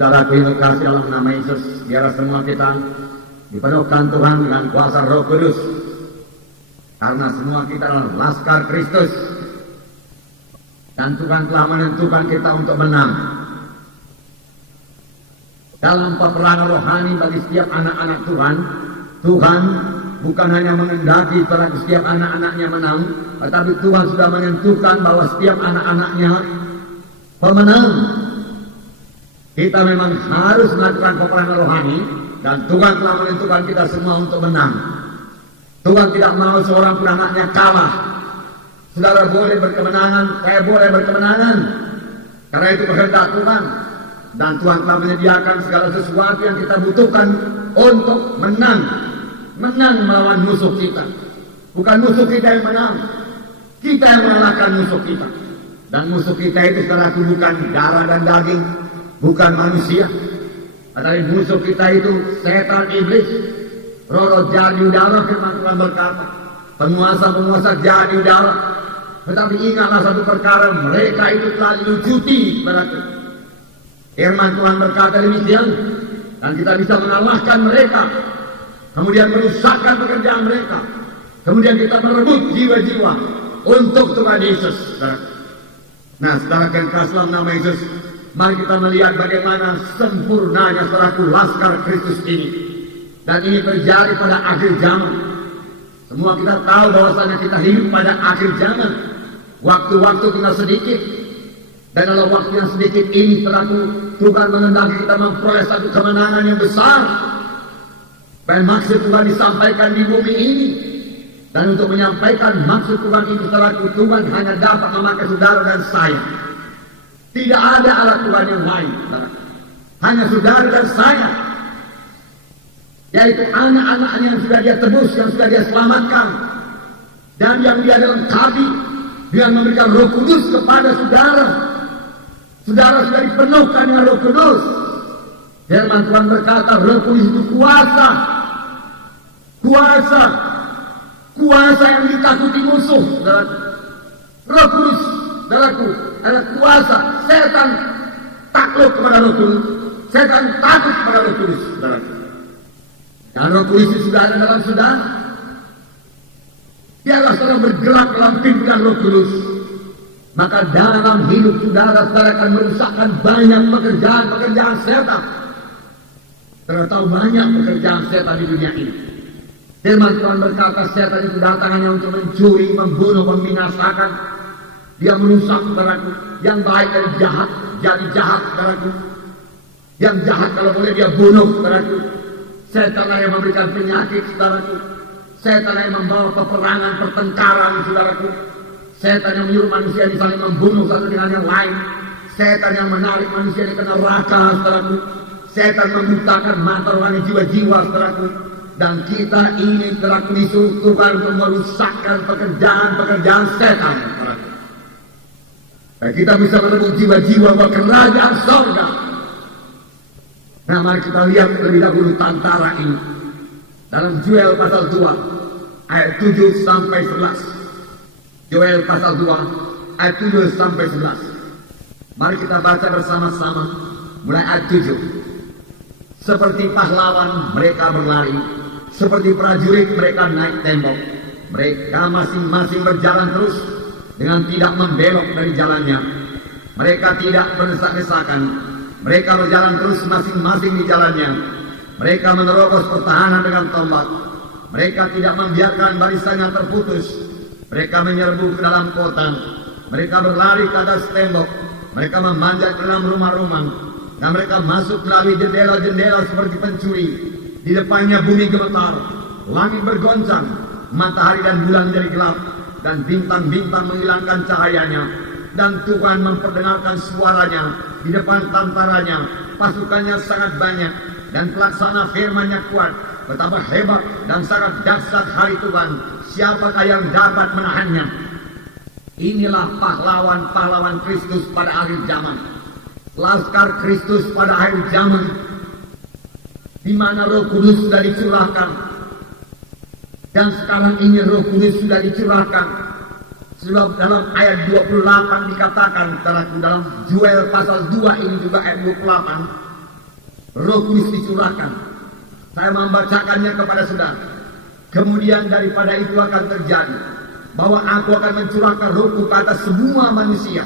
Saudara yang kasih dalam nama Yesus, biarlah semua kita dipenuhkan Tuhan dengan kuasa Roh Kudus. Karena semua kita adalah laskar Kristus. Dan Tuhan telah menentukan kita untuk menang. Dalam peperangan rohani bagi setiap anak-anak Tuhan, Tuhan bukan hanya mengendaki terhadap setiap anak-anaknya menang, tetapi Tuhan sudah menentukan bahwa setiap anak-anaknya pemenang. Kita memang harus melakukan peperangan rohani, dan Tuhan telah menentukan kita semua untuk menang. Tuhan tidak mau seorang pun anaknya kalah. Saudara boleh berkemenangan, saya boleh berkemenangan. Karena itu kehendak Tuhan. Dan Tuhan telah menyediakan segala sesuatu yang kita butuhkan untuk menang. Menang melawan musuh kita. Bukan musuh kita yang menang. Kita yang mengalahkan musuh kita. Dan musuh kita itu saudara bukan darah dan daging. Bukan manusia. Tetapi musuh kita itu setan iblis. Roh-roh jahat di udara, firman Tuhan berkata. Penguasa-penguasa jahat di udara. Tetapi ingatlah satu perkara, mereka itu telah dilucuti berarti. Firman Tuhan berkata demikian. Dan kita bisa mengalahkan mereka. Kemudian merusakkan pekerjaan mereka. Kemudian kita merebut jiwa-jiwa untuk Tuhan Yesus. Nah, setelah kekasih dalam nama Yesus, mari kita melihat bagaimana sempurnanya saudaraku laskar Kristus ini. Dan ini terjadi pada akhir zaman. Semua kita tahu bahwasanya kita hidup pada akhir zaman. Waktu-waktu kita sedikit. Dan dalam waktu yang sedikit ini saudaraku, Tuhan mengendaki kita memperoleh satu kemenangan yang besar. Dan maksud Tuhan disampaikan di bumi ini. Dan untuk menyampaikan maksud Tuhan itu saudaraku, Tuhan hanya dapat memakai saudara dan saya. Tidak ada alat Tuhan yang lain, saudara. Hanya saudara dan saya. Yaitu anak-anaknya yang sudah dia tebus, yang sudah dia selamatkan. Dan yang dia lengkapi dengan memberikan Roh Kudus kepada saudara. Saudara sudah dipenuhkan dengan Roh Kudus. Firman Tuhan berkata, Roh Kudus itu kuasa. Kuasa. Kuasa yang ditakuti musuh. Saudaraku. Roh Kudus, saudaraku, adalah kuasa. Setan takluk kepada Roh Kudus. Setan takut kepada Roh Kudus, saudaraku. Dan Roh Kudus itu sudah ada dalam saudara. Biarlah saudara bergerak dalam pimpinan Roh Kudus. Maka dalam hidup saudara akan merusakkan banyak pekerjaan-pekerjaan setan. Saudara tahu banyak pekerjaan setan di dunia ini. Firman Tuhan berkata setan itu datang hanya untuk mencuri, membunuh, membinasakan. Dia merusak saudaraku. Yang baik dari jahat, jadi jahat saudaraku. Yang jahat kalau boleh dia bunuh saudaraku. Setan yang memberikan penyakit saudaraku. Setan yang membawa peperangan, pertengkaran saudaraku. Setan yang menyuruh manusia ini saling membunuh satu dengan yang lain. Setan yang menarik manusia ini ke neraka saudaraku. Setan membutakan mata rohani jiwa-jiwa saudaraku. Dan kita ini telah disuruh Tuhan untuk merusakkan pekerjaan-pekerjaan setan. Dan kita bisa merebut jiwa-jiwa ke kerajaan surga. Nah, mari kita lihat lebih dahulu tantara ini. Dalam Yoel pasal 2, ayat 7 sampai 11. Yoel pasal 2, ayat 7 sampai 11. Mari kita baca bersama-sama mulai ayat 7. Seperti pahlawan mereka berlari, seperti prajurit mereka naik tembok. Mereka masing-masing berjalan terus dengan tidak membelok dari jalannya. Mereka tidak berdesak-desakan. Mereka berjalan terus masing-masing di jalannya. Mereka menerobos pertahanan dengan tombak. Mereka tidak membiarkan barisannya terputus. Mereka menyerbu ke dalam kota. Mereka berlari ke atas tembok. Mereka memanjat ke dalam rumah-rumah. Dan mereka masuk melalui jendela-jendela seperti pencuri. Di depannya bumi gemetar. Langit bergoncang. Matahari dan bulan menjadi gelap. Dan bintang-bintang menghilangkan cahayanya. Dan Tuhan memperdengarkan suaranya. Di depan tantaranya. Pasukannya sangat banyak. Dan pelaksana firman-Nya kuat. Betapa hebat dan sangat dahsyat hari Tuhan. Siapakah yang dapat menahannya? Inilah pahlawan-pahlawan Kristus pada akhir zaman. Laskar Kristus pada akhir zaman. Di mana Roh Kudus sudah dicurahkan. Dan sekarang ini Roh Kudus sudah dicurahkan. Sebab dalam ayat 28 dikatakan dalam Yoel pasal 2 ini juga ayat 28. Roh Kudus dicurahkan. Saya membacakannya kepada saudara. Kemudian daripada itu akan terjadi bahwa aku akan mencurahkan rohku ke atas semua manusia.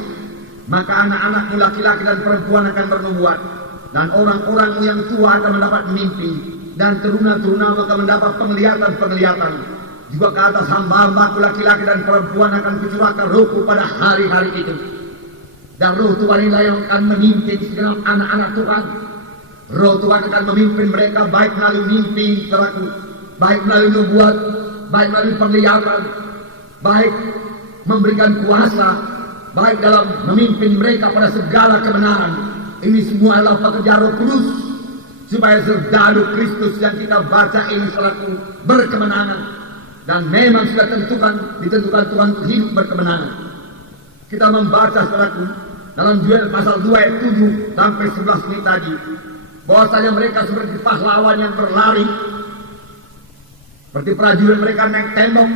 Maka anak-anakmu laki-laki dan perempuan akan bernubuat, dan orang-orang yang tua akan mendapat mimpi, dan teruna-teruna akan mendapat penglihatan-penglihatan. Juga ke atas hamba-hambaku laki-laki dan perempuan akan kucurahkan rohku pada hari-hari itu. Dan roh Tuhan inilah yang akan memimpin segenap anak-anak Tuhan. Roh Tuhan akan memimpin mereka baik melalui mimpi, saudaraku, baik melalui nubuat, baik melalui penglihatan, baik memberikan kuasa, baik dalam memimpin mereka pada segala kebenaran. Ini semua adalah pekerjaan Roh Kudus, supaya serdadu Kristus yang kita baca ini saudaraku berkemenangan. Dan memang sudah ditentukan Tuhan untuk hidup berkemenangan. Kita membaca saudaraku dalam Yoel pasal 2 ayat 7 sampai 11 ini tadi, bahwasanya mereka seperti pahlawan yang berlari, seperti prajurit mereka naik tembok.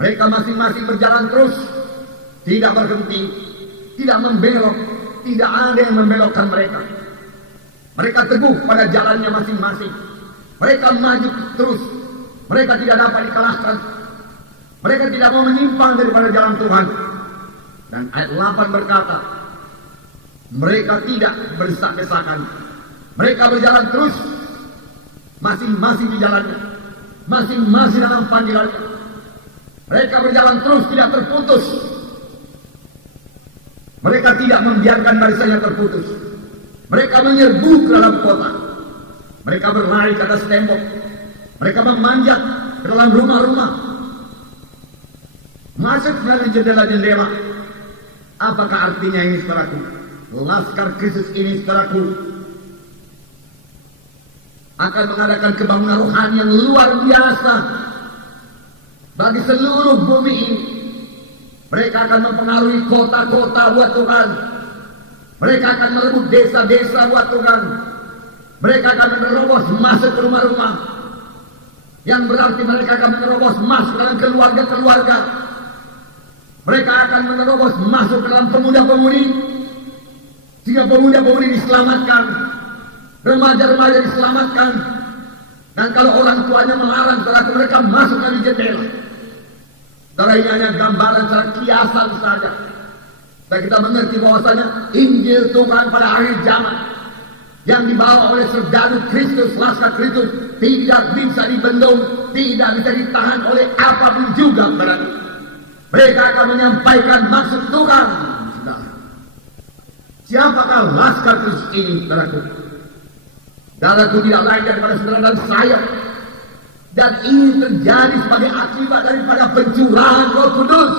Mereka masing-masing berjalan terus, tidak berhenti, tidak membelok, tidak ada yang membelokkan mereka. Mereka teguh pada jalannya masing-masing. Mereka maju terus. Mereka tidak dapat dikalahkan. Mereka tidak mau menyimpang daripada jalan Tuhan. Dan ayat 8 berkata, mereka tidak berdesak-desakan. Mereka berjalan terus, masing-masing di jalannya, masing-masing dalam panggilannya. Mereka berjalan terus, tidak terputus. Mereka tidak membiarkan barisannya terputus. Mereka menyerbu ke dalam kota. Mereka berlari ke atas tembok. Mereka memanjat ke dalam rumah-rumah. Masuk melalui jendela-jendela. Apakah artinya ini, saudaraku? Laskar Kristus ini, saudaraku, akan mengadakan kebangunan rohani yang luar biasa bagi seluruh bumi ini. Mereka akan mempengaruhi kota-kota buat Tuhan. Mereka akan merebut desa-desa buat Tuhan. Mereka akan menerobos masuk ke rumah-rumah, yang berarti mereka akan menerobos masuk dalam keluarga-keluarga. Mereka akan menerobos masuk ke dalam pemuda-pemudi, sehingga pemuda-pemudi diselamatkan, remaja-remaja diselamatkan. Dan kalau orang tuanya melarang, saudara, mereka masuk dari jendela. Saudara, ini hanya gambaran secara kiasan saja. Dan kita mengerti bahwasanya Injil Tuhan pada akhir zaman yang dibawa oleh serdadu Kristus, laskar Kristus, tidak bisa dibendung, tidak bisa ditahan oleh apapun juga. Mereka akan menyampaikan maksud Tuhan. Siapakah laskar Kristus ini, saudaraku? Saudaraku, tidak lain daripada saudara dan saya. Dan ini terjadi sebagai akibat daripada pencurahan Roh Kudus.